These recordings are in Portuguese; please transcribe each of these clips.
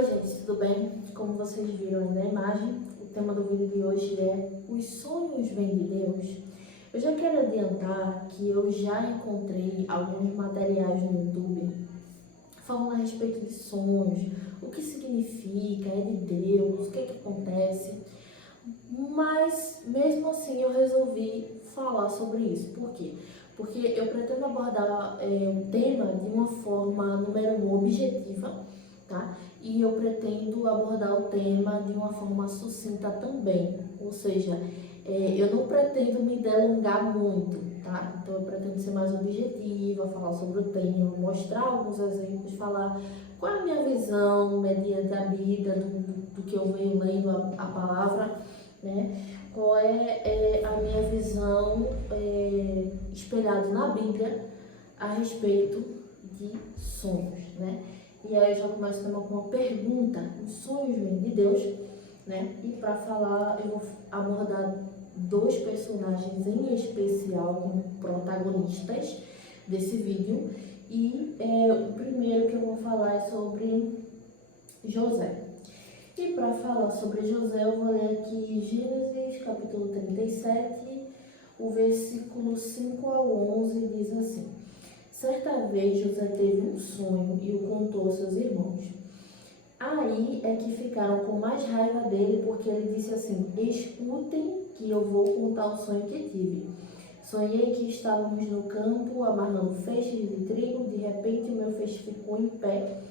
Oi gente, tudo bem? Como vocês viram aí na imagem, o tema do vídeo de hoje é Os sonhos vêm de Deus. Eu já quero adiantar que eu já encontrei alguns materiais no YouTube falando a respeito de sonhos, o que significa, é de Deus, o que acontece. Mas mesmo assim eu resolvi falar sobre isso. Por quê? Porque eu pretendo abordar o tema de uma forma, número 1, objetiva, tá? E eu pretendo abordar o tema de uma forma sucinta também, ou seja, eu não pretendo me delongar muito, tá? Então eu pretendo ser mais objetiva, falar sobre o tema, mostrar alguns exemplos, falar qual é a minha visão mediante a Bíblia, do que eu venho lendo a palavra, né? Qual é a minha visão espelhada na Bíblia a respeito de sonhos, né? E aí eu já começo também com uma pergunta: os sonhos vêm de Deus, né? E para falar, eu vou abordar dois personagens em especial como protagonistas desse vídeo. E o primeiro que eu vou falar é sobre José. E para falar sobre José, eu vou ler aqui Gênesis capítulo 37, o versículo 5 ao 11, diz assim: Certa vez José teve um sonho e o contou aos seus irmãos. Aí é que ficaram com mais raiva dele, porque ele disse assim: Escutem que eu vou contar o sonho que tive. Sonhei que estávamos no campo amarrando feixes de trigo, de repente o meu feixe ficou em pé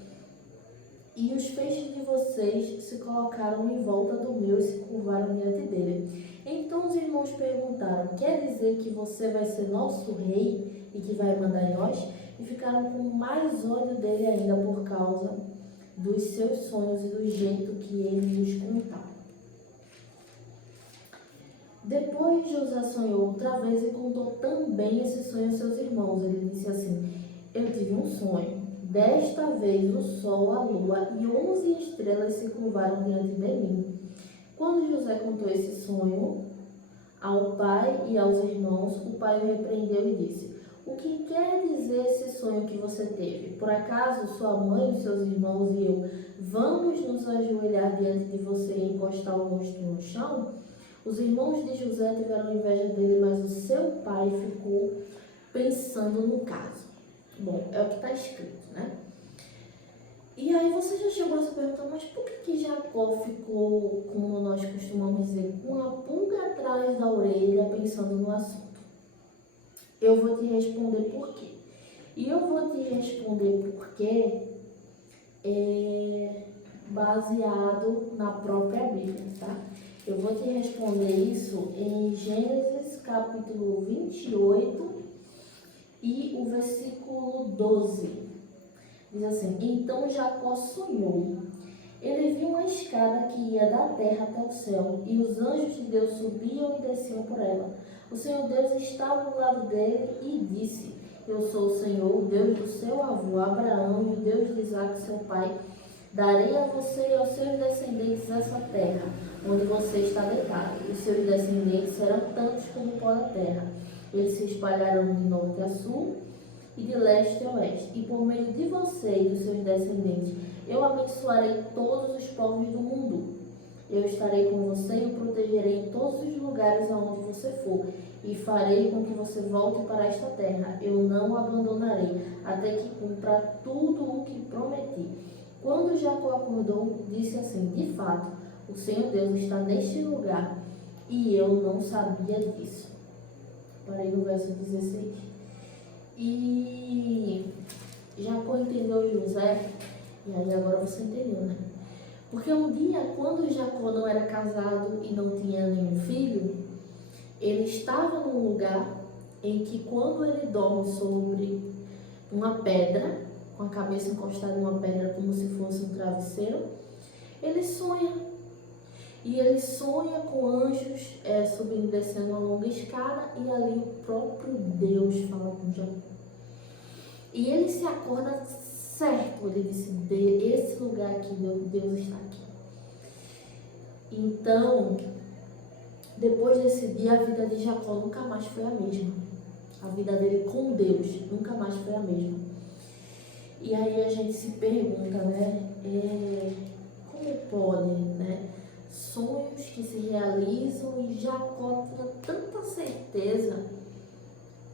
e os feixes de vocês se colocaram em volta do meu e se curvaram diante dele. Então os irmãos perguntaram: Quer dizer que você vai ser nosso rei e que vai mandar em nós? E ficaram com mais ódio dele ainda por causa dos seus sonhos e do jeito que ele nos contava. Depois José sonhou outra vez e contou também esse sonho aos seus irmãos. Ele disse assim: Eu tive um sonho. Desta vez o sol, a lua e 11 estrelas se curvaram diante de mim. Quando José contou esse sonho ao pai e aos irmãos, o pai o repreendeu e disse: O que quer dizer esse sonho que você teve? Por acaso sua mãe, os seus irmãos e eu vamos nos ajoelhar diante de você e encostar o rosto no chão? Os irmãos de José tiveram inveja dele, mas o seu pai ficou pensando no caso. Bom, é o que está escrito, né? E aí você já chegou a se perguntar: mas por que Jacó ficou, como nós costumamos dizer, com a pulga atrás da orelha pensando no assunto? Eu vou te responder por quê. E eu vou te responder por quê baseado na própria Bíblia, tá? Eu vou te responder isso em Gênesis capítulo 28 e o versículo 12. Diz assim: Então Jacó sonhou. Ele viu uma escada que ia da terra até o céu, e os anjos de Deus subiam e desciam por ela. O Senhor Deus estava ao lado dele e disse: Eu sou o Senhor, o Deus do seu avô Abraão e o Deus de Isaque, seu pai. Darei a você e aos seus descendentes essa terra, onde você está deitado. Os seus descendentes serão tantos como o pó da terra. Eles se espalharão de norte a sul e de leste a oeste. E por meio de você e dos seus descendentes, eu abençoarei todos os povos do mundo. Eu estarei com você e o protegerei em todos os lugares aonde você for. E farei com que você volte para esta terra. Eu não o abandonarei, até que cumpra tudo o que prometi. Quando Jacó acordou, disse assim: De fato, o Senhor Deus está neste lugar, e eu não sabia disso. Parei no verso 16. E Jacó entendeu José, e aí agora você entendeu, né? Porque um dia, quando Jacó não era casado e não tinha nenhum filho, ele estava num lugar em que, quando ele dorme sobre uma pedra, com a cabeça encostada em uma pedra como se fosse um travesseiro, ele sonha. E ele sonha com anjos subindo e descendo uma longa escada, e ali o próprio Deus fala com Jacó. E ele se acorda certo, ele disse: esse lugar aqui, Deus está aqui. Então, depois desse dia, a vida de Jacó nunca mais foi a mesma. A vida dele com Deus nunca mais foi a mesma. E aí a gente se pergunta, né? pode, né? Sonhos que se realizam, e Jacó tinha tanta certeza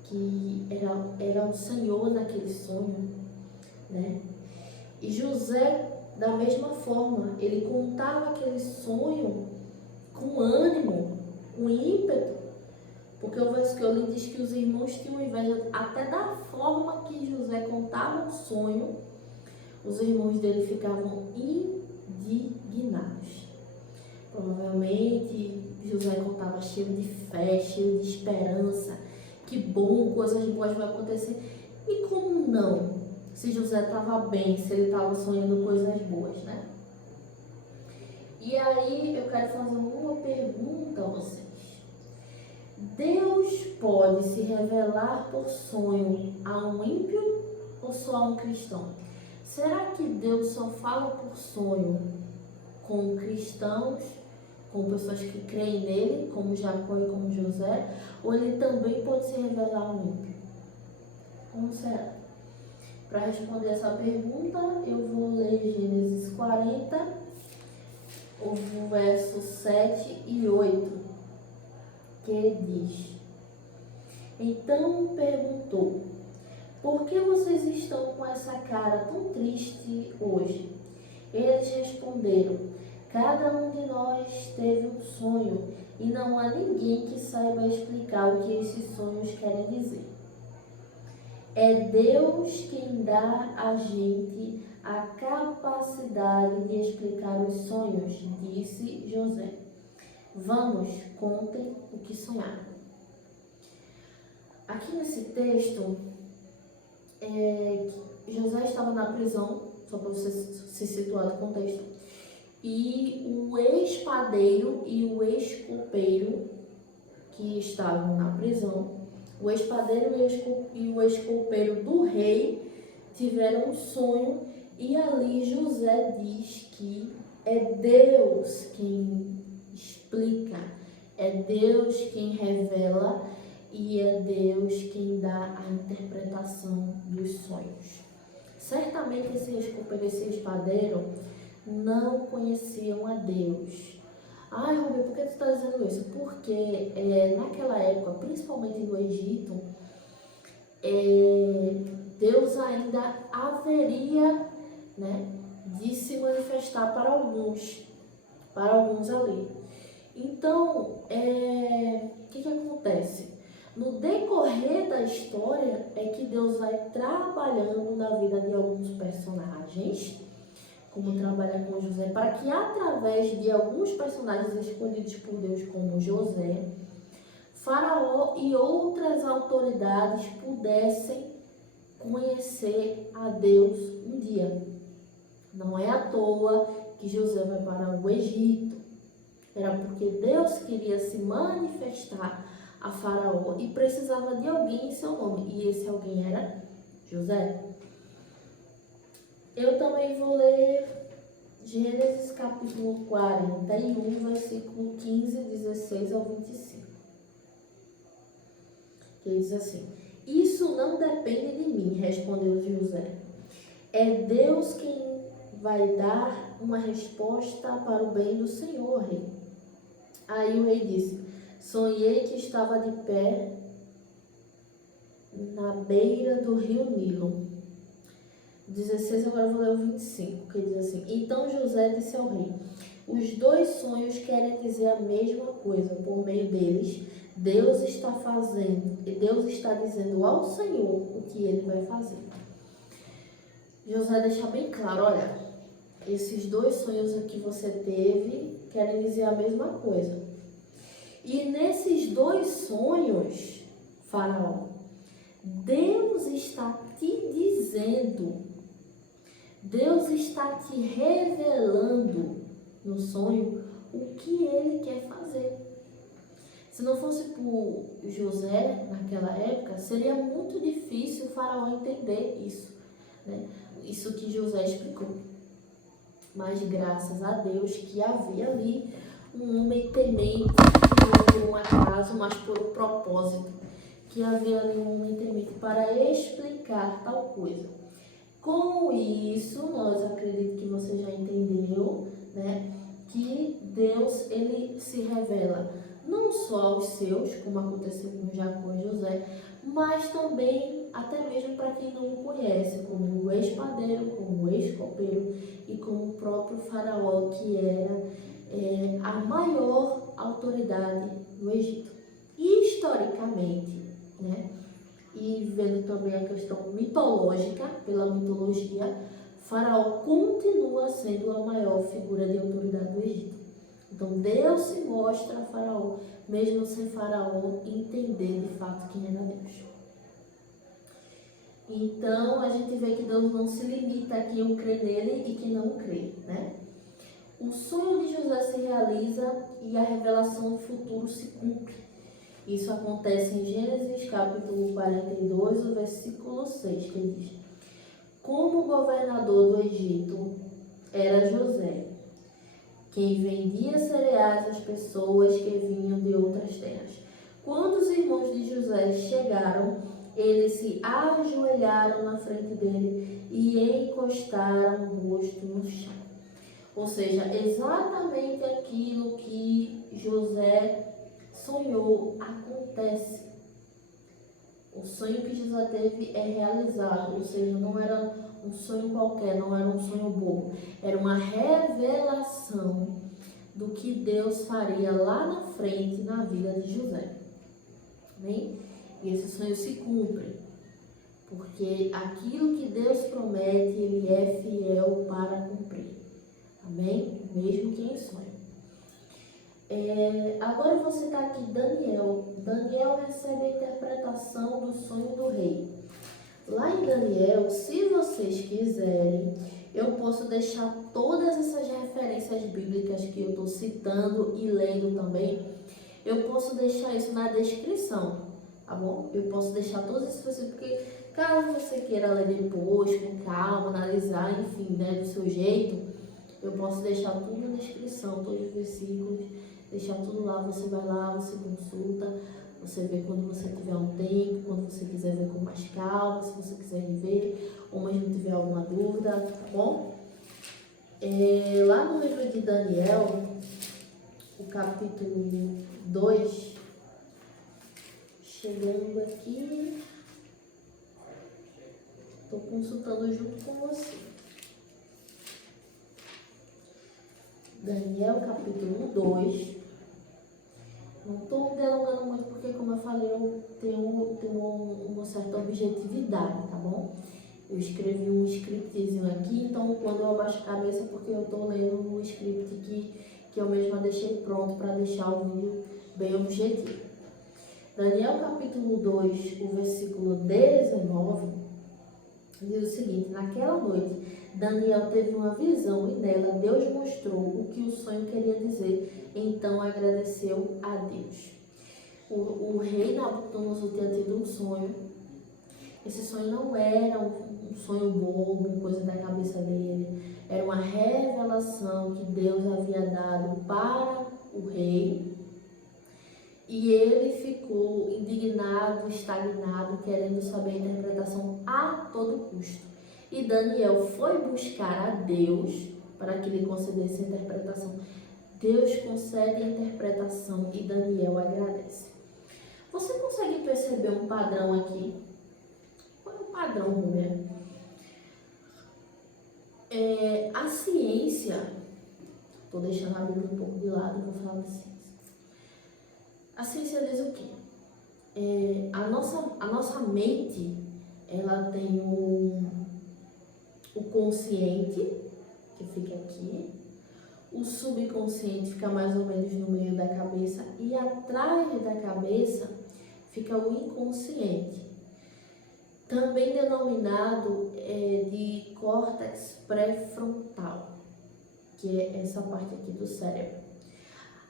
que era o Senhor naquele sonho, né? E José, da mesma forma, ele contava aquele sonho com ânimo, com ímpeto, porque o verso que eu li diz que os irmãos tinham inveja até da forma que José contava o sonho. Os irmãos dele ficavam indignados. Provavelmente José contava cheio de fé, cheio de esperança. Que bom, coisas boas vão acontecer. E como não? Se José estava bem, se ele estava sonhando coisas boas, né? E aí eu quero fazer uma pergunta a vocês. Deus pode se revelar por sonho a um ímpio ou só a um cristão? Será que Deus só fala por sonho com cristãos, com pessoas que creem nele, como Jacó e como José, ou ele também pode se revelar a um ímpio? Como será? Para responder essa pergunta, eu vou ler Gênesis 40, o verso 7 e 8, que diz: Então perguntou: Por que vocês estão com essa cara tão triste hoje? Eles responderam: Cada um de nós teve um sonho, e não há ninguém que saiba explicar o que esses sonhos querem dizer. É Deus quem dá a gente a capacidade de explicar os sonhos, disse José. Vamos, contem o que sonharam. Aqui nesse texto, José estava na prisão, só para você se situar no contexto, e o ex-padeiro e o ex-copeiro que estavam na prisão, o ex-padeiro e o ex-copeiro do rei tiveram um sonho, e ali José diz que é Deus quem explica, é Deus quem revela e é Deus quem dá a interpretação dos sonhos. Certamente esse ex-copeiro e esse ex-padeiro não conheciam a Deus. Ai, Rubem, por que tu está dizendo isso? Porque naquela época, principalmente no Egito, Deus ainda haveria, né, de se manifestar para alguns ali. Então, o que acontece? No decorrer da história é que Deus vai trabalhando na vida de alguns personagens, como trabalhar com José, para que através de alguns personagens escolhidos por Deus, como José, Faraó e outras autoridades pudessem conhecer a Deus um dia. Não é à toa que José vai para o Egito. Era porque Deus queria se manifestar a Faraó e precisava de alguém em seu nome. E esse alguém era José. Eu também vou ler Gênesis capítulo 41, versículo 15, 16 ao 25. Que diz assim: Isso não depende de mim, respondeu José. É Deus quem vai dar uma resposta para o bem do Senhor, rei. Aí o rei disse: Sonhei que estava de pé na beira do rio Nilo. 16, agora eu vou ler o 25, que diz assim: Então José disse ao rei: Os dois sonhos querem dizer a mesma coisa. Por meio deles, Deus está dizendo ao Senhor o que ele vai fazer. José deixa bem claro: olha, esses dois sonhos que você teve querem dizer a mesma coisa. E nesses dois sonhos, Faraó, Deus está te dizendo, Deus está te revelando no sonho o que ele quer fazer. Se não fosse por José naquela época, seria muito difícil o Faraó entender isso, né? Isso que José explicou. Mas graças a Deus que havia ali um homem temente, não por um acaso, mas por um propósito, que havia ali um homem temente para explicar tal coisa. Com isso, nós acredito que você já entendeu, né, ele se revela não só aos seus, como aconteceu com Jacó e José, mas também até mesmo para quem não o conhece, como o ex-padeiro, como o ex-copeiro e como o próprio faraó, que era a maior autoridade no Egito. E historicamente, né, e vendo também a questão mitológica, pela mitologia, Faraó continua sendo a maior figura de autoridade do Egito. Então Deus se mostra a Faraó, mesmo sem Faraó entender de fato quem era Deus. Então a gente vê que Deus não se limita a quem crê nele e quem não crê, né? O sonho de José se realiza e a revelação do futuro se cumpre. Isso acontece em Gênesis capítulo 42, o versículo 6, que diz: como o governador do Egito era José, quem vendia cereais às pessoas que vinham de outras terras. Quando os irmãos de José chegaram, eles se ajoelharam na frente dele e encostaram o rosto no chão. Ou seja, exatamente aquilo que José sonhou acontece. O sonho que José teve é realizado, ou seja, não era um sonho qualquer, não era um sonho bobo. Era uma revelação do que Deus faria lá na frente na vida de José. Amém? E esse sonho se cumpre, porque aquilo que Deus promete, Ele é fiel para cumprir. Amém? Mesmo que em sonho. Agora você está aqui, Daniel. Daniel recebe a interpretação do sonho do rei. Lá em Daniel, se vocês quiserem, eu posso deixar todas essas referências bíblicas que eu estou citando e lendo também. Eu posso deixar isso na descrição, tá bom? Eu posso deixar todos esses versículos, porque caso você queira ler depois, com calma, analisar, enfim, né, do seu jeito, eu posso deixar tudo na descrição, todos os versículos, deixar tudo lá, você vai lá, você consulta, você vê quando você tiver um tempo, quando você quiser ver com mais calma, se você quiser rever, ou mesmo tiver alguma dúvida, tá bom? Lá no livro de Daniel, o capítulo 2, chegando aqui, estou consultando junto com você. Daniel, capítulo 2. Não estou me delongando muito porque, como eu falei, eu tenho uma certa objetividade, tá bom? Eu escrevi um scriptzinho aqui, então quando eu abaixo a cabeça é porque eu estou lendo um script que eu mesma deixei pronto para deixar o vídeo bem objetivo. Daniel, capítulo 2, o versículo 19, diz o seguinte: naquela noite, Daniel teve uma visão e nela Deus mostrou o que o sonho queria dizer. Então agradeceu a Deus. O rei Nabucodonosor tinha tido um sonho. Esse sonho não era um sonho bobo, coisa da cabeça dele. Era uma revelação que Deus havia dado para o rei. E ele ficou indignado, estagnado, querendo saber a interpretação a todo custo. E Daniel foi buscar a Deus para que lhe concedesse a interpretação. Deus concede a interpretação e Daniel agradece. Você consegue perceber um padrão aqui? Qual é o padrão, mulher? A ciência, estou deixando a Bíblia um pouco de lado, vou falar da ciência. A ciência diz o quê? A nossa mente, ela tem o consciente, que fica aqui, o subconsciente fica mais ou menos no meio da cabeça e atrás da cabeça fica o inconsciente, também denominado de córtex pré-frontal, que é essa parte aqui do cérebro.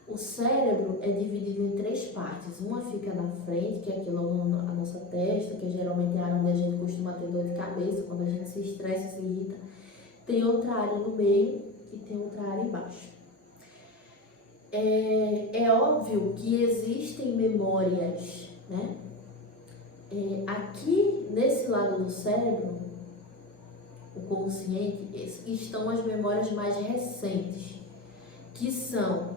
O cérebro é dividido em 3 partes. Uma fica na frente, que é aqui logo na nossa testa, que geralmente é a área onde a gente costuma ter dor de cabeça, quando a gente se estressa, se irrita. Tem outra área no meio e tem outra área embaixo. É óbvio que existem memórias, né? Aqui, nesse lado do cérebro, o consciente, estão as memórias mais recentes, que são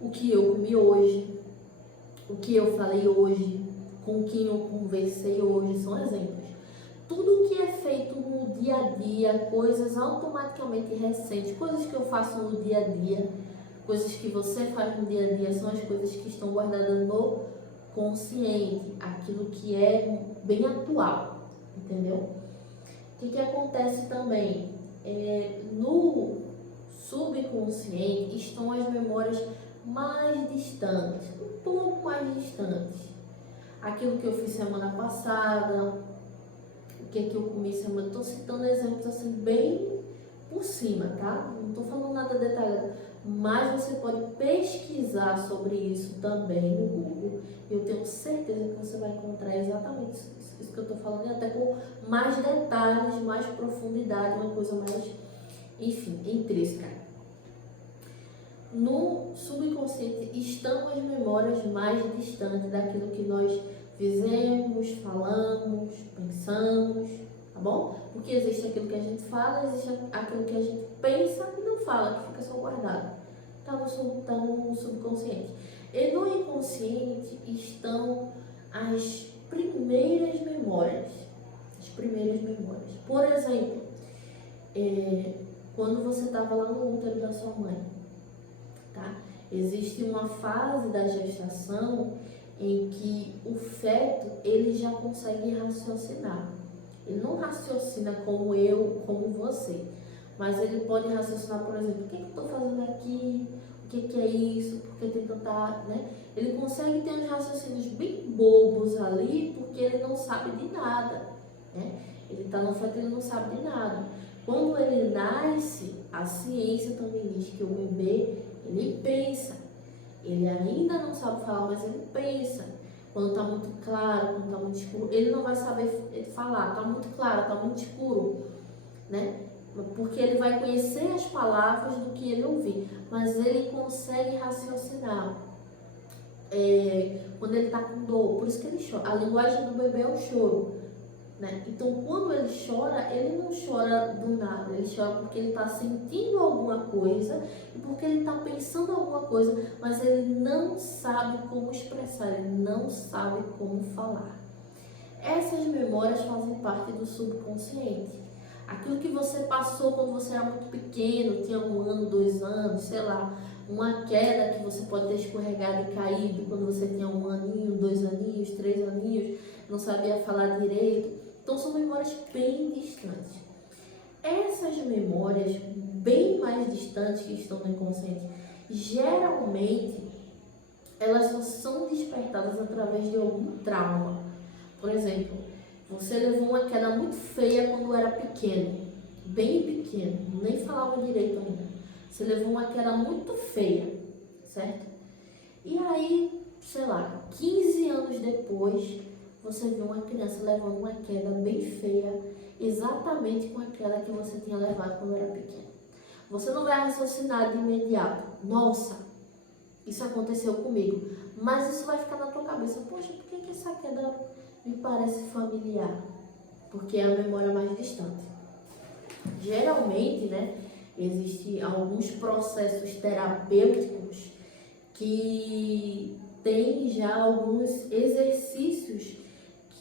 o que eu comi hoje, o que eu falei hoje, com quem eu conversei hoje, são exemplos. Tudo que é feito no dia a dia, coisas automaticamente recentes, coisas que eu faço no dia a dia, coisas que você faz no dia a dia, são as coisas que estão guardadas no consciente, aquilo que é bem atual, entendeu? O que acontece também? No subconsciente estão as memórias mais distantes, um pouco mais distantes. Aquilo que eu fiz semana passada, o que eu comi semana... Estou citando exemplos assim bem por cima, tá? Não estou falando nada detalhado, mas você pode pesquisar sobre isso também no Google. Eu tenho certeza que você vai encontrar exatamente isso que eu estou falando, e até com mais detalhes, mais profundidade, uma coisa mais, enfim, intrínseca. No subconsciente estão as memórias mais distantes daquilo que nós fizemos, falamos, pensamos, tá bom? Porque existe aquilo que a gente fala, existe aquilo que a gente pensa e não fala, que fica só guardado. Tá no subconsciente. E no inconsciente estão as primeiras memórias. As primeiras memórias. Por exemplo, quando você estava lá no útero da sua mãe, tá? Existe uma fase da gestação em que o feto ele já consegue raciocinar. Ele não raciocina como eu, como você, mas ele pode raciocinar, por exemplo, o que eu estou fazendo aqui, o que é isso, porque tem tanta, né? Ele consegue ter uns raciocínios bem bobos ali, porque ele não sabe de nada, né? Ele está no feto, ele não sabe de nada. Quando ele nasce, a ciência também diz que o bebê, ele pensa. Ele ainda não sabe falar, mas ele pensa. Quando está muito claro, quando está muito escuro, ele não vai saber falar. Está muito claro, está muito escuro, né? Porque ele vai conhecer as palavras do que ele ouvir, mas ele consegue raciocinar. Quando ele está com dor, por isso que ele chora. A linguagem do bebê é o choro, né? Então, quando ele chora, ele não chora do nada, ele chora porque ele está sentindo alguma coisa e porque ele está pensando alguma coisa, mas ele não sabe como expressar, ele não sabe como falar. Essas memórias fazem parte do subconsciente. Aquilo que você passou quando você era muito pequeno, tinha 1 ano, 2 anos, sei lá, uma queda que você pode ter escorregado e caído quando você tinha 1 aninho, 2 aninhos, 3 aninhos, não sabia falar direito. Então são memórias bem distantes. Essas memórias bem mais distantes que estão no inconsciente, geralmente elas só são despertadas através de algum trauma. Por exemplo, você levou uma queda muito feia quando era pequeno, bem pequeno, nem falava direito ainda. Você levou uma queda muito feia, certo? E aí, sei lá, 15 anos depois, você viu uma criança levando uma queda bem feia, exatamente com aquela que você tinha levado quando era pequeno. Você não vai raciocinar de imediato, nossa, isso aconteceu comigo, mas isso vai ficar na tua cabeça, poxa, por que essa queda me parece familiar? Porque é a memória mais distante. Geralmente, né, existem alguns processos terapêuticos que têm já alguns exercícios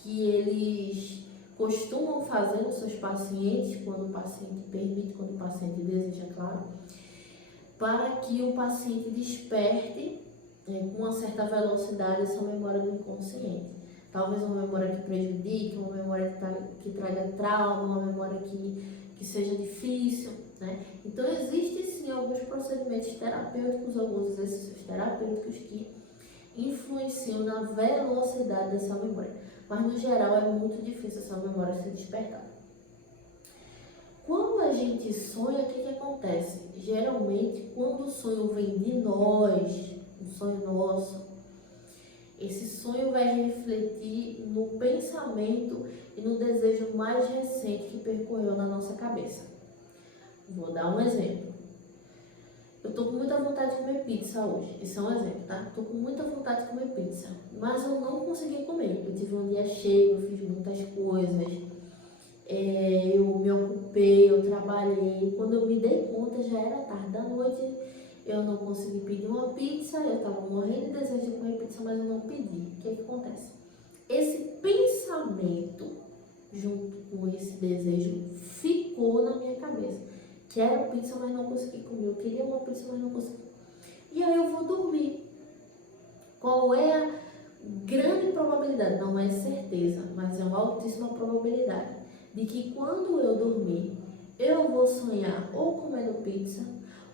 que eles costumam fazer nos seus pacientes, quando o paciente permite, quando o paciente deseja, claro, para que o paciente desperte com uma certa velocidade essa memória do inconsciente. Talvez uma memória que prejudique, uma memória que traga trauma, uma memória que seja difícil, né? Então, existem sim alguns procedimentos terapêuticos, alguns exercícios terapêuticos que influenciam na velocidade dessa memória. Mas, no geral, é muito difícil essa memória ser despertada. Quando a gente sonha, o que acontece? Geralmente, quando o sonho vem de nós, um sonho nosso, esse sonho vai refletir no pensamento e no desejo mais recente que percorreu na nossa cabeça. Vou dar um exemplo. Eu tô com muita vontade de comer pizza hoje. Esse é um exemplo, tá? Tô com muita vontade de comer pizza, mas eu não consegui comer. Eu tive um dia cheio, eu fiz muitas coisas. Eu me ocupei, eu trabalhei. Quando eu me dei conta, já era tarde da noite. eu não consegui pedir uma pizza, eu estava morrendo de desejo de comer pizza, mas eu não pedi. O que acontece? Esse pensamento, junto com esse desejo, ficou na minha cabeça. Quero pizza, mas não consegui comer. Eu queria uma pizza, mas não consegui. E aí eu vou dormir. Qual é a grande probabilidade? Não é certeza, mas é uma altíssima probabilidade de que quando eu dormir, eu vou sonhar ou comendo pizza,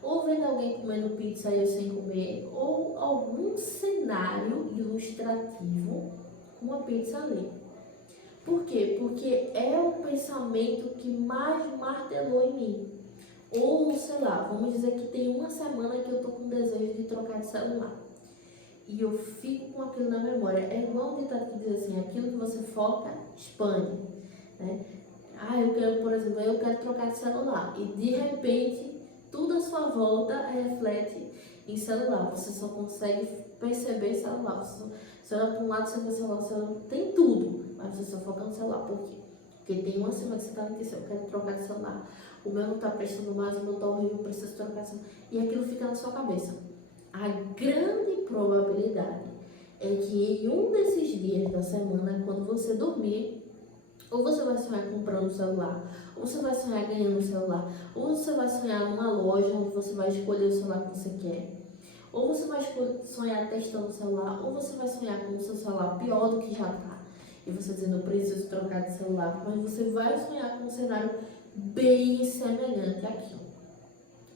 ou vendo alguém comendo pizza e eu sem comer, ou algum cenário ilustrativo com uma pizza ali. Por quê? Porque é o pensamento que mais martelou em mim. Ou, sei lá, vamos dizer que tem uma semana que eu tô com desejo de trocar de celular. E eu fico com aquilo na memória. É igual um ditado que diz assim, aquilo que você foca, expande. Né? Eu quero, por exemplo, eu quero trocar de celular. E de repente, tudo à sua volta reflete em celular. Você só consegue perceber celular. Você olha para um lado, você vê celular, tem tudo. Mas você só foca no celular. Por quê? Porque tem uma semana que você está dizendo, eu quero trocar de celular. O meu não está prestando mais, o meu está horrível, eu preciso trocar de celular. E aquilo fica na sua cabeça. A grande probabilidade é que em um desses dias da semana, quando você dormir, ou você vai sonhar comprando um celular, ou você vai sonhar ganhando um celular, ou você vai sonhar numa loja onde você vai escolher o celular que você quer, ou você vai sonhar testando o celular, ou você vai sonhar com o seu celular pior do que já está. E você dizendo, eu preciso trocar de celular, mas você vai sonhar com um cenário bem semelhante àquilo.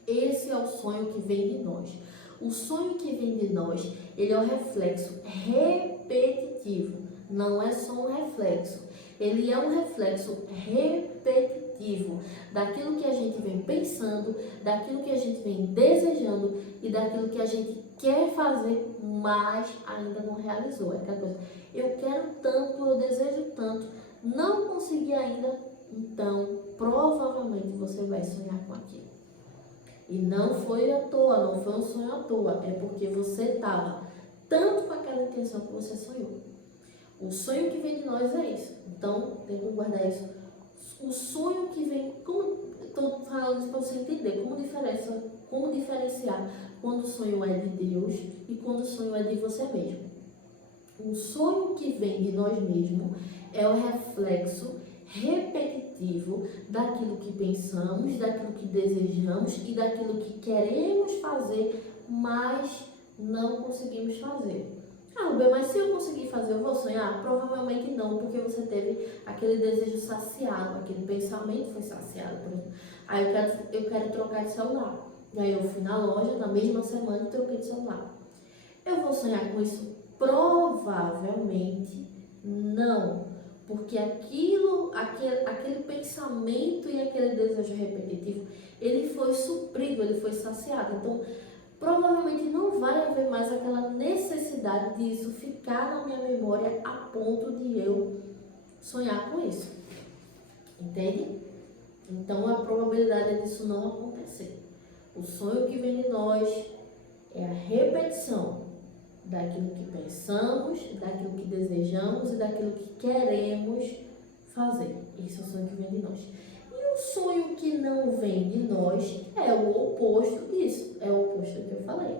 Esse é o sonho que vem de nós. O sonho que vem de nós, ele é um reflexo repetitivo, não é só um reflexo. Ele é um reflexo repetitivo daquilo que a gente vem pensando, daquilo que a gente vem desejando e daquilo que a gente quer fazer, mas ainda não realizou. É aquela coisa, eu quero tanto, eu desejo tanto, não consegui ainda, então provavelmente você vai sonhar com aquilo. E não foi à toa, não foi um sonho à toa, é porque você estava tanto com aquela intenção que você sonhou. O sonho que vem de nós é isso. Então, tem que guardar isso. O sonho que vem, estou falando isso para você entender, como diferenciar quando o sonho é de Deus e quando o sonho é de você mesmo. O sonho que vem de nós mesmos é o reflexo repetitivo daquilo que pensamos, daquilo que desejamos e daquilo que queremos fazer, mas não conseguimos fazer. Bem, mas se eu conseguir fazer, eu vou sonhar? Provavelmente não, porque você teve aquele desejo saciado, aquele pensamento foi saciado. Por exemplo. Aí eu quero trocar de celular. E aí eu fui na loja, na mesma semana, e troquei de celular. Eu vou sonhar com isso? Provavelmente não. Porque aquele pensamento e aquele desejo repetitivo, ele foi suprido, ele foi saciado. Então, provavelmente não vai haver mais aquela necessidade disso ficar na minha memória a ponto de eu sonhar com isso. Entende? Então, a probabilidade disso não acontecer. O sonho que vem de nós é a repetição daquilo que pensamos, daquilo que desejamos e daquilo que queremos fazer. Esse é o sonho que vem de nós. E o sonho que não vem de nós é o oposto disso, é o oposto do que eu falei.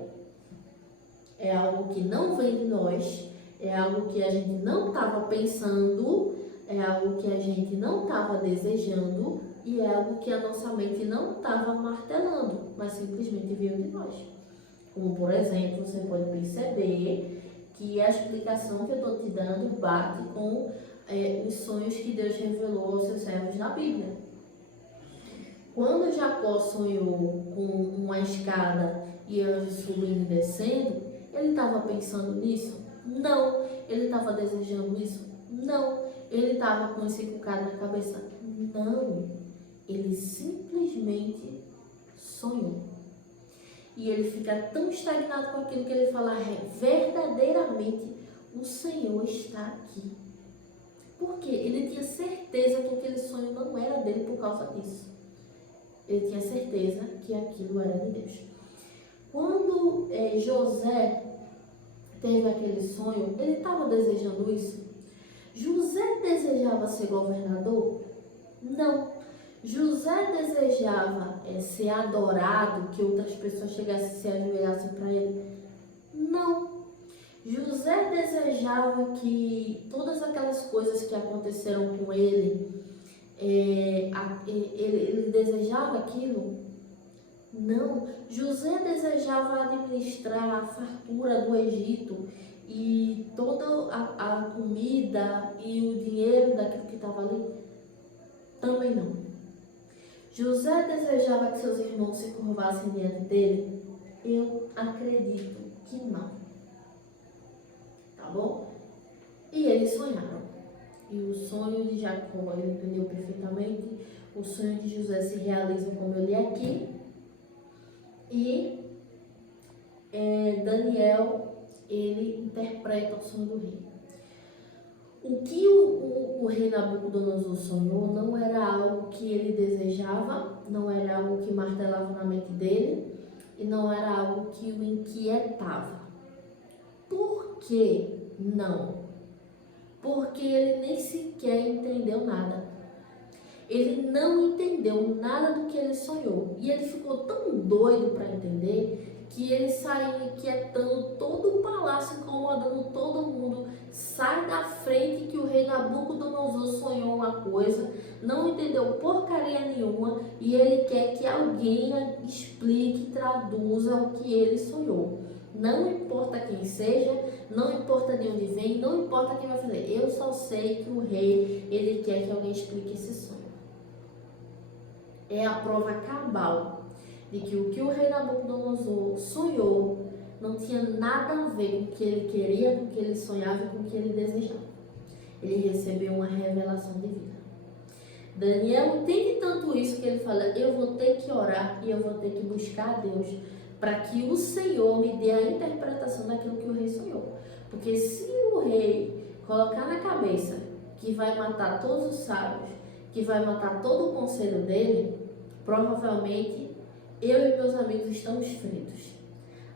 É algo que não vem de nós, é algo que a gente não estava pensando, é algo que a gente não estava desejando e é algo que a nossa mente não estava martelando, mas simplesmente veio de nós. Como, por exemplo, você pode perceber que a explicação que eu estou te dando bate com os sonhos que Deus revelou aos seus servos na Bíblia. Quando Jacó sonhou com uma escada e anjos subindo e descendo, ele estava pensando nisso? Não. Ele estava desejando isso? Não. Ele estava com esse cucado na cabeça? Não. Ele simplesmente sonhou. E ele fica tão estagnado com aquilo que ele fala, verdadeiramente o Senhor está aqui. Porque ele tinha certeza que aquele sonho não era dele por causa disso. Ele tinha certeza que aquilo era de Deus. Quando José teve aquele sonho, ele estava desejando isso? José desejava ser governador? Não. José desejava ser adorado, que outras pessoas chegassem e se ajoelhassem para ele? Não. José desejava que todas aquelas coisas que aconteceram com ele, ele desejava aquilo? Não. José desejava administrar a fartura do Egito e toda a comida e o dinheiro daquilo que estava ali? Também não. José desejava que seus irmãos se curvassem diante dele? Eu acredito que não. Tá bom? E eles sonharam. E o sonho de Jacó, ele entendeu perfeitamente. O sonho de José se realiza como eu li aqui. E Daniel, ele interpreta o sonho do rei. O que o rei Nabucodonosor sonhou não era algo que ele desejava, não era algo que martelava na mente dele e não era algo que o inquietava. Por que não? Porque ele nem sequer entendeu nada. Ele não entendeu nada do que ele sonhou. E ele ficou tão doido para entender que ele saiu inquietando todo o palácio, incomodando todo mundo. Sai da frente que o rei Nabucodonosor sonhou uma coisa, não entendeu porcaria nenhuma e ele quer que alguém explique, traduza o que ele sonhou. Não importa quem seja, não importa de onde vem, não importa quem vai fazer. Eu só sei que o rei, ele quer que alguém explique esse sonho. É a prova cabal de que o rei Nabucodonosor sonhou não tinha nada a ver com o que ele queria, com o que ele sonhava e com o que ele desejava. Ele recebeu uma revelação divina. Daniel entende tanto isso que ele fala: eu vou ter que orar e eu vou ter que buscar a Deus para que o Senhor me dê a interpretação daquilo que o rei sonhou. Porque se o rei colocar na cabeça que vai matar todos os sábios, que vai matar todo o conselho dele, provavelmente eu e meus amigos estamos fritos.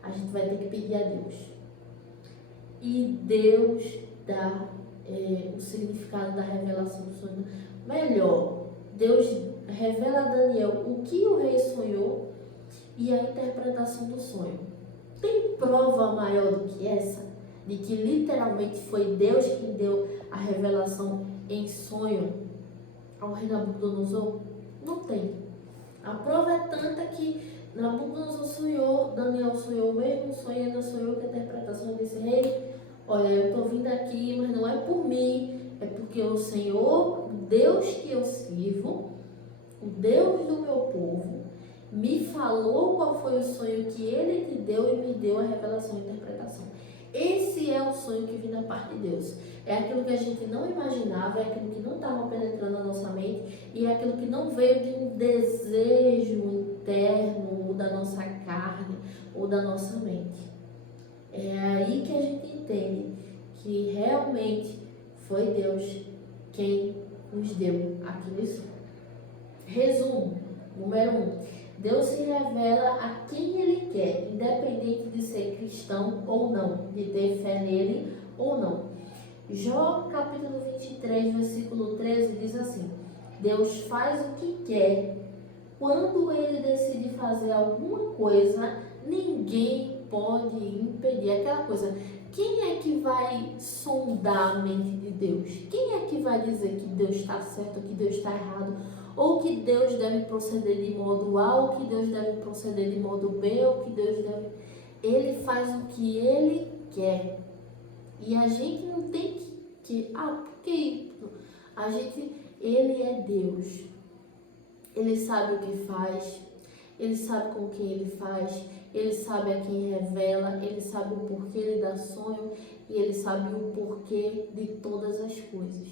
A gente vai ter que pedir a Deus. E Deus dá o significado da revelação do sonho. Melhor, Deus revela a Daniel o que o rei sonhou e a interpretação do sonho. Tem prova maior do que essa? De que literalmente foi Deus quem deu a revelação em sonho ao rei Nabucodonosor? Não tem. A prova é tanta que Nabucodonosor sonhou, Daniel sonhou o mesmo sonho, ainda sonhou que a interpretação desse rei: olha, eu estou vindo aqui, mas não é por mim, é porque o Senhor, o Deus que eu sirvo, o Deus do meu povo, me falou qual foi o sonho que ele te deu e me deu a revelação e a interpretação. Esse é o sonho que vem da parte de Deus. É aquilo que a gente não imaginava, é aquilo que não estava penetrando na nossa mente e é aquilo que não veio de um desejo interno ou da nossa carne ou da nossa mente. É aí que a gente entende que realmente foi Deus quem nos deu aquele sonho. Resumo, número 1. Deus se revela a quem Ele quer, independente de ser cristão ou não, de ter fé nele ou não. Jó, capítulo 23, versículo 13, diz assim: Deus faz o que quer. Quando Ele decide fazer alguma coisa, ninguém pode impedir. Aquela coisa, quem é que vai sondar a mente de Deus? Quem é que vai dizer que Deus está certo, que Deus está errado? Ou que Deus deve proceder de modo A, ou que Deus deve proceder de modo B, ou que Deus deve... Ele faz o que Ele quer. E a gente não tem porque a gente, Ele é Deus. Ele sabe o que faz, Ele sabe com quem Ele faz, Ele sabe a quem revela, Ele sabe o porquê Ele dá sonho e Ele sabe o porquê de todas as coisas.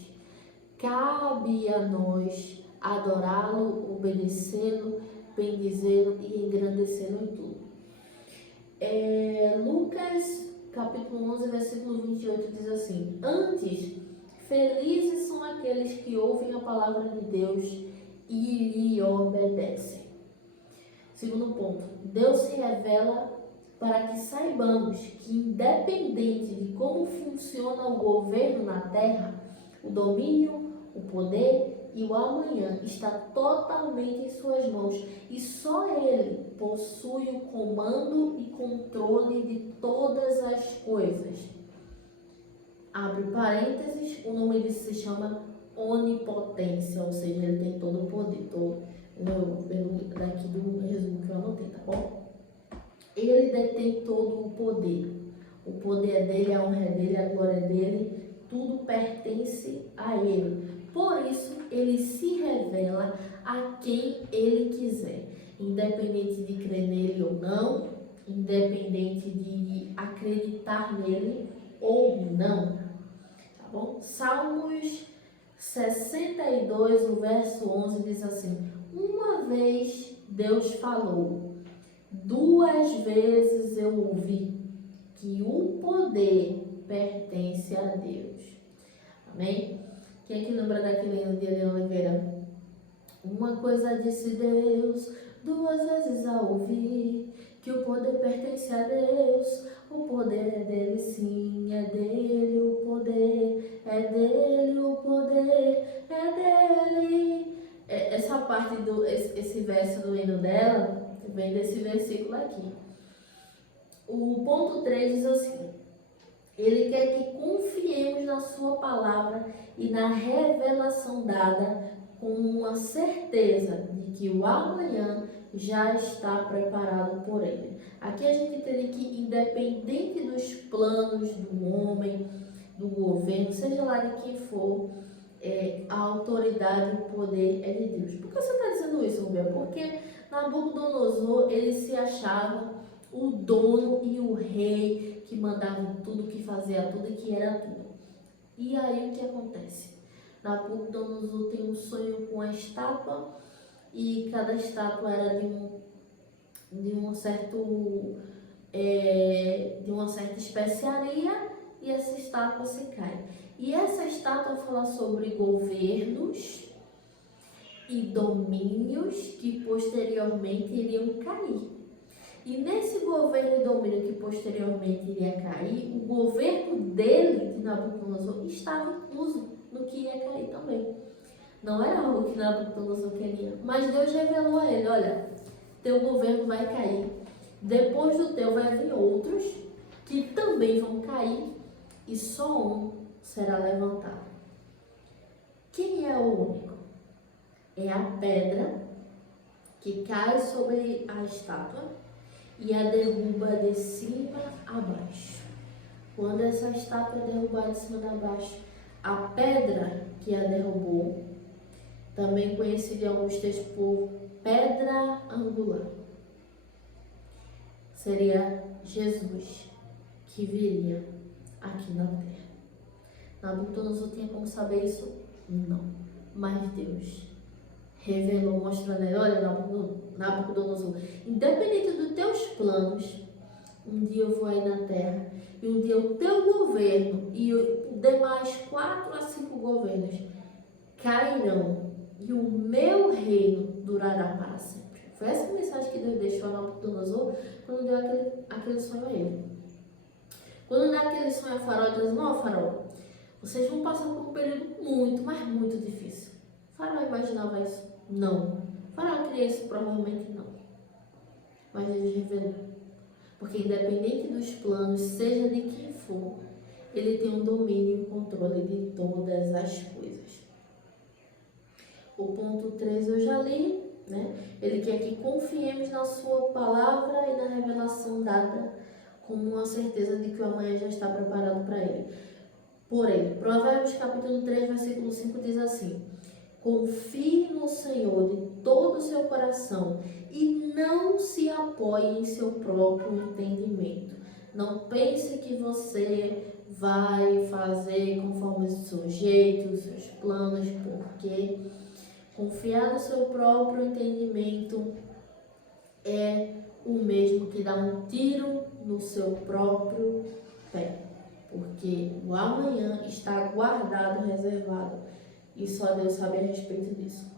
Cabe a nós adorá-lo, obedecê-lo, bendizê-lo e engrandecê-lo em tudo. Lucas, capítulo 11, versículo 28 diz assim: Antes, felizes são aqueles que ouvem a palavra de Deus e lhe obedecem. Segundo ponto, Deus se revela para que saibamos que, independente de como funciona o governo na terra, o domínio, o poder e o amanhã está totalmente em suas mãos e só Ele possui o comando e controle de todas as coisas. Abre parênteses, o nome disso se chama onipotência, ou seja, ele tem todo o poder. Estou vendo daqui do resumo que eu anotei, tá bom? Ele detém todo o poder. O poder dele, a honra dele, a glória dele, tudo pertence a ele. Por isso, ele se revela a quem ele quiser, independente de crer nele ou não, independente de acreditar nele ou não. Tá bom? Salmos 62, o verso 11 diz assim: uma vez Deus falou, duas vezes eu ouvi que o poder pertence a Deus. Amém? Quem é que lembra daquele hino de Eliane Oliveira? Uma coisa disse Deus, duas vezes a ouvir, que o poder pertence a Deus. O poder é dele, sim, é dele o poder, é dele o poder, é dele. Essa parte esse verso do hino dela vem desse versículo aqui. O ponto 3 diz assim: ele quer que confiemos na sua palavra e na revelação dada com uma certeza de que o amanhã já está preparado por ele. Aqui a gente entende que, independente dos planos do homem, do governo, seja lá de quem for, a autoridade e o poder é de Deus. Por que você está dizendo isso, Rubia? Porque Nabucodonosor, ele se achava o dono e o rei que mandava tudo, que fazia tudo e que era tudo. E aí o que acontece? Nabucodonosor tem um sonho com a estátua e cada estátua era de uma certa especiaria e essa estátua se cai. E essa estátua fala sobre governos e domínios que posteriormente iriam cair. E nesse governo e domínio que posteriormente iria cair, o governo dele, de Nabucodonosor, estava incluso no que ia cair também. Não era algo que Nabucodonosor queria, mas Deus revelou a ele: olha, teu governo vai cair, depois do teu vai vir outros que também vão cair e só um será levantado. Quem é o único? É a pedra que cai sobre a estátua e a derruba de cima a baixo. Quando essa estátua é derrubada de cima a baixo, a pedra que a derrubou, também conhecida em alguns textos por pedra angular, seria Jesus que viria aqui na terra. Nabucodonosor tinha como saber isso? Não. Mas Deus revelou, mostrando ele: olha, Nabucodonosor, independente dos teus planos, um dia eu vou aí na terra e um dia o teu governo e os demais 4 a 5 governos cairão e o meu reino durará para sempre. Foi essa mensagem que Deus deixou a Nabucodonosor quando deu aquele sonho a ele. Quando dá aquele sonho a Faraó, Deus: não, Faraó, vocês vão passar por um período muito, mas muito difícil. Faraó imaginava isso? Não. Faraó queria isso? Provavelmente não. Mas Deus revelou. Porque independente dos planos, seja de quem for, ele tem um domínio e um controle de todas as coisas. O ponto 3 eu já li, né? Ele quer que confiemos na sua palavra e na revelação dada com uma certeza de que o amanhã já está preparado para ele. Porém, Provérbios capítulo 3, versículo 5 diz assim: confie no Senhor de todo o seu coração e não se apoie em seu próprio entendimento. Não pense que você vai fazer conforme o seu jeito, os seus planos, porque confiar no seu próprio entendimento é o mesmo que dar um tiro no seu próprio pé. Porque o amanhã está guardado, reservado. E só Deus sabe a respeito disso.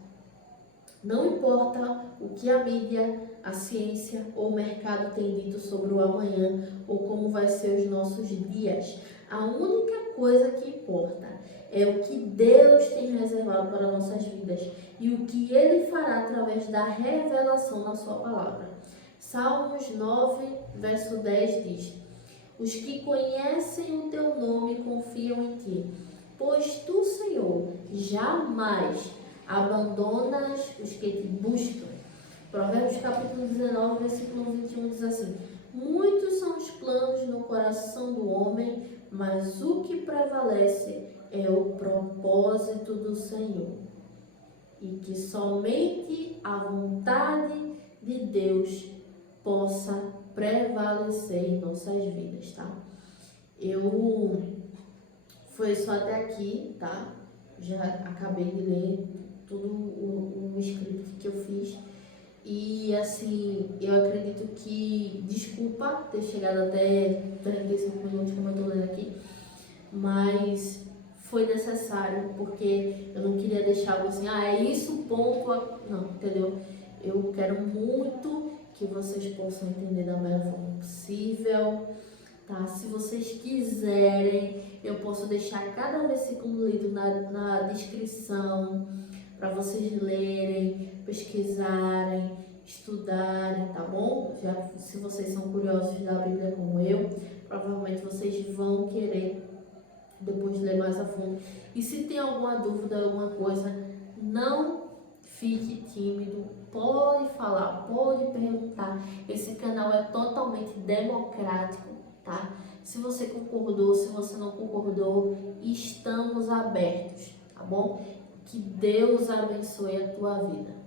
Não importa o que a mídia, a ciência ou o mercado tem dito sobre o amanhã ou como vai ser os nossos dias. A única coisa que importa é o que Deus tem reservado para nossas vidas e o que Ele fará através da revelação na sua palavra. Salmos 9, verso 10 diz: os que conhecem o teu nome confiam em ti, pois tu, Senhor, jamais abandonas os que te buscam. Provérbios capítulo 19, versículo 21 diz assim: muitos são os planos no coração do homem, mas o que prevalece é o propósito do Senhor. E que somente a vontade de Deus possa prevalecer em nossas vidas, tá? Foi só até aqui, tá? Já acabei de ler tudo o escrito que eu fiz. E assim, eu acredito que, desculpa ter chegado até 35 minutos, como eu tô lendo aqui, mas foi necessário, porque eu não queria deixar algo assim, é isso, ponto, não, entendeu? Eu quero muito que vocês possam entender da melhor forma possível, tá? Se vocês quiserem, eu posso deixar cada versículo lido na descrição, para vocês lerem, pesquisarem, estudarem, tá bom? Já, se vocês são curiosos da Bíblia como eu, provavelmente vocês vão querer depois ler mais a fundo. E se tem alguma dúvida, alguma coisa, não fique tímido, pode falar, pode perguntar. Esse canal é totalmente democrático, tá? Se você concordou, se você não concordou, estamos abertos, tá bom? Que Deus abençoe a tua vida.